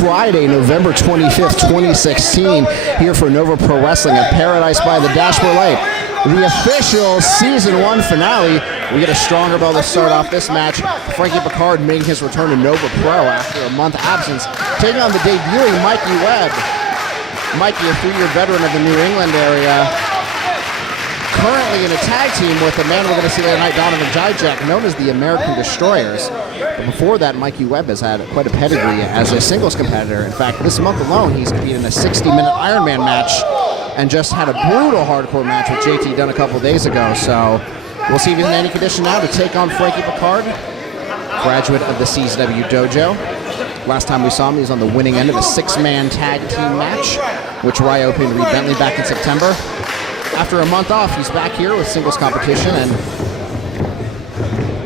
Friday, November 25th, 2016, here for Nova Pro Wrestling at Paradise by the Dashboard Light. The official Season 1 finale. We get a stronger bell to start off this match. Frankie Pickard making his return to Nova Pro after a month absence, taking on the debuting Mikey Webb. Mikey, a 3-year veteran of the New England area, currently in a tag team with a man we're going to see later tonight, Donovan Jajak, known as the American Destroyers. But before that, Mikey Webb has had quite a pedigree as a singles competitor. In fact, this month alone, he's competed in a 60-minute Ironman match and just had a brutal hardcore match with JT done a couple days ago. So we'll see if he's in any condition now to take on Frankie Pickard, graduate of the CZW Dojo. Last time we saw him, he was on the winning end of a 6-man tag team match, which Rye opened Reed Bentley back in September. After a month off, he's back here with singles competition, and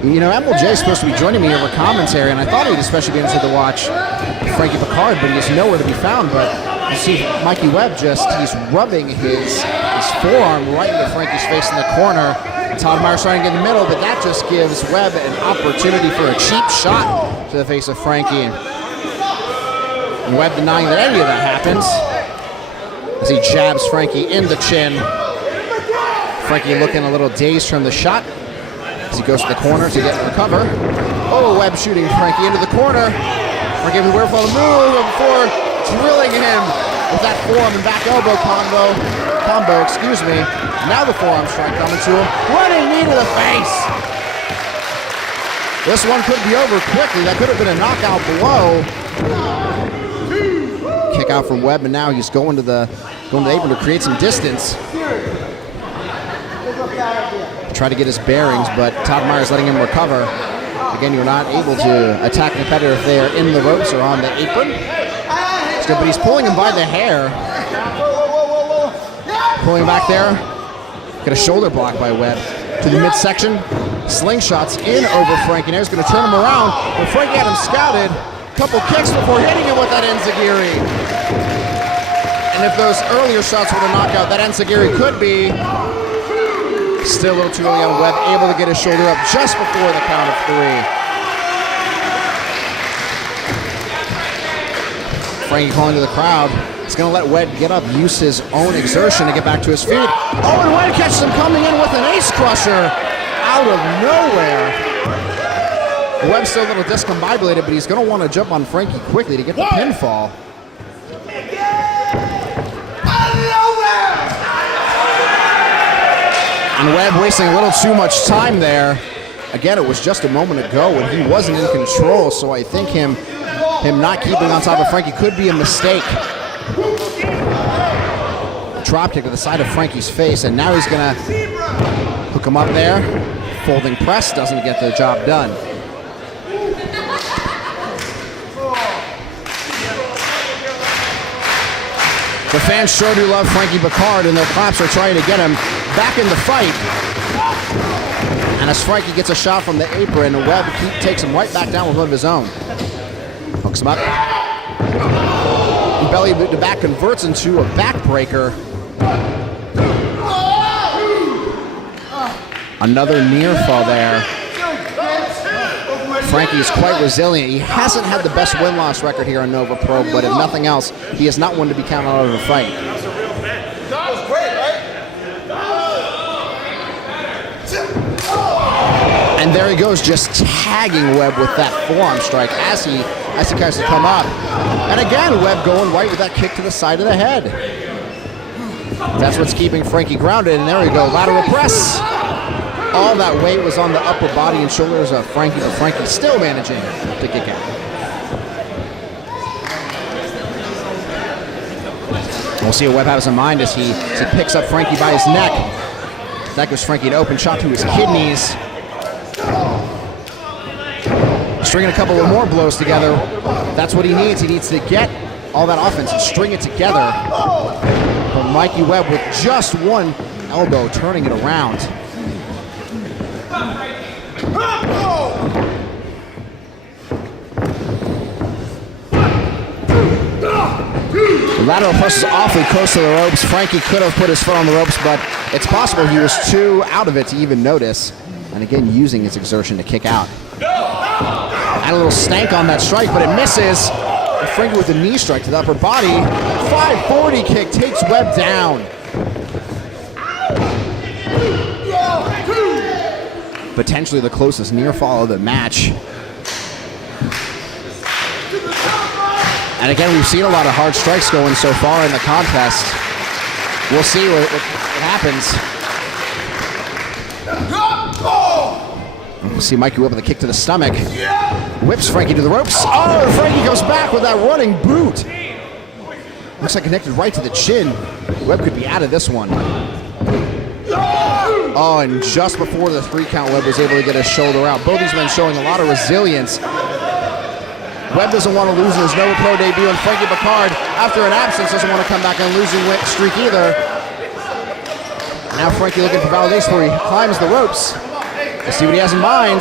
you know, MLJ is supposed to be joining me over commentary, and I thought he'd especially be interested to watch Frankie Pickard, but he's nowhere to be found. But you see Mikey Webb he's rubbing his forearm right into Frankie's face in the corner. Todd Meyer starting to get in the middle, but that just gives Webb an opportunity for a cheap shot to the face of Frankie. And Webb denying that any of that happens as he jabs Frankie in the chin. Frankie looking a little dazed from the shot as he goes to the corner to get the cover. Oh, Webb shooting Frankie into the corner. Frankie everywhere for the move before drilling him with that forearm and back elbow combo. Now the forearm strike coming to him. Running knee to the face. This one could be over quickly. That could have been a knockout blow. Kick out from Webb, and now he's going to the apron to create some distance. Try to get his bearings, but Todd Meyer's letting him recover. Again, you're not able to attack the competitor if they are in the ropes or on the apron. So, but he's pulling him by the hair. Pulling back there. Get a shoulder block by Webb. To the midsection. Slingshots in over Frankie. Now he's going to turn him around. But Frankie had him scouted. A couple kicks before hitting him with that enziguri. And if those earlier shots were to knock out, that enziguri could be still a little too early on. Webb able to get his shoulder up just before the count of 3. Frankie calling to the crowd. He's going to let Webb get up, use his own exertion to get back to his feet. Oh, and Webb catches him coming in with an ace crusher out of nowhere. Webb's still a little discombobulated, but he's going to want to jump on Frankie quickly to get the pinfall. And Webb wasting a little too much time there. Again, it was just a moment ago when he wasn't in control, so I think him not keeping on top of Frankie could be a mistake. Drop kick to the side of Frankie's face, and now he's going to hook him up there. Folding press doesn't get the job done. The fans sure do love Frankie Pickard, and their claps are trying to get him back in the fight. And as Frankie gets a shot from the apron, Webb takes him right back down with one of his own. Hooks him up. Belly to back converts into a backbreaker. Another near fall there. Frankie is quite resilient. He hasn't had the best win-loss record here on Nova Pro, but if nothing else, he is not one to be counted out of a fight. And there he goes, just tagging Webb with that forearm strike as he tries to come up. And again, Webb going right with that kick to the side of the head. That's what's keeping Frankie grounded, and there we go, lateral press. All that weight was on the upper body and shoulders of Frankie, but Frankie still managing to kick out. We'll see what Webb has in mind as he picks up Frankie by his neck. That gives Frankie an open shot to his kidneys. Stringing a couple of more blows together. That's what he needs. He needs to get all that offense and string it together. But Mikey Webb with just one elbow turning it around. The lateral press is awfully close to the ropes. Frankie could have put his foot on the ropes, but it's possible he was too out of it to even notice. And again, using his exertion to kick out. Had a little stank on that strike, but it misses. Frankie with the knee strike to the upper body. 540 kick takes Webb down. Potentially the closest near fall of the match. And again, we've seen a lot of hard strikes going so far in the contest. We'll see what happens. We'll see Mikey Webb with a kick to the stomach. Whips Frankie to the ropes. Oh, Frankie comes back with that running boot. Looks like connected right to the chin. Webb could be out of this one. Oh, and just before the 3 count, Webb was able to get his shoulder out. Both these men showing a lot of resilience. Webb doesn't want to lose in his Nova Pro debut, and Frankie Pickard, after an absence, doesn't want to come back on a losing streak either. Now Frankie looking for validation where he climbs the ropes. Let's see what he has in mind.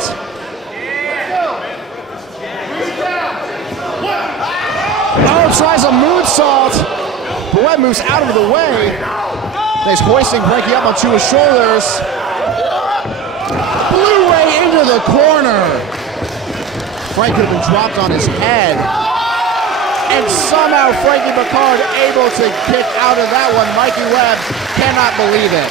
Oh, tries a moonsault, but Webb moves out of the way. And he's hoisting Frankie up onto his shoulders. Blew way into the corner. Frank could have been dropped on his head. And somehow Frankie Pickard able to kick out of that one. Mikey Webb cannot believe it.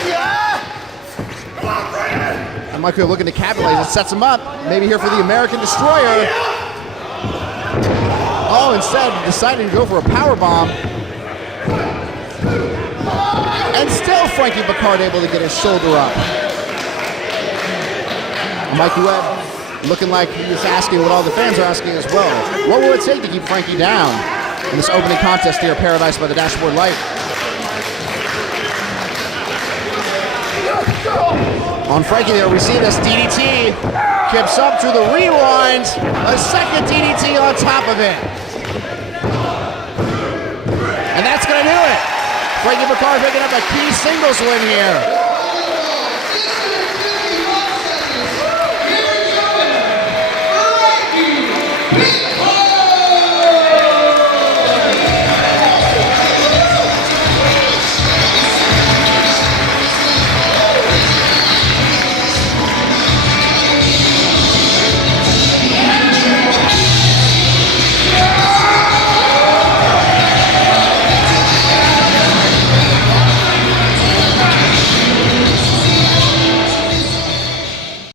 And Mikey Webb looking to capitalize. It sets him up. Maybe here for the American Destroyer. Oh, instead deciding to go for a powerbomb. And still Frankie Pickard able to get his shoulder up. Mikey Webb looking like he's asking what all the fans are asking as well. What will it take to keep Frankie down in this opening contest here at Paradise by the Dashboard Light? On Frankie there, we see this DDT. Kips up to the rewind. A second DDT on top of it. And that's going to do it. Frankie Pickard picking up a key singles win here. Frankie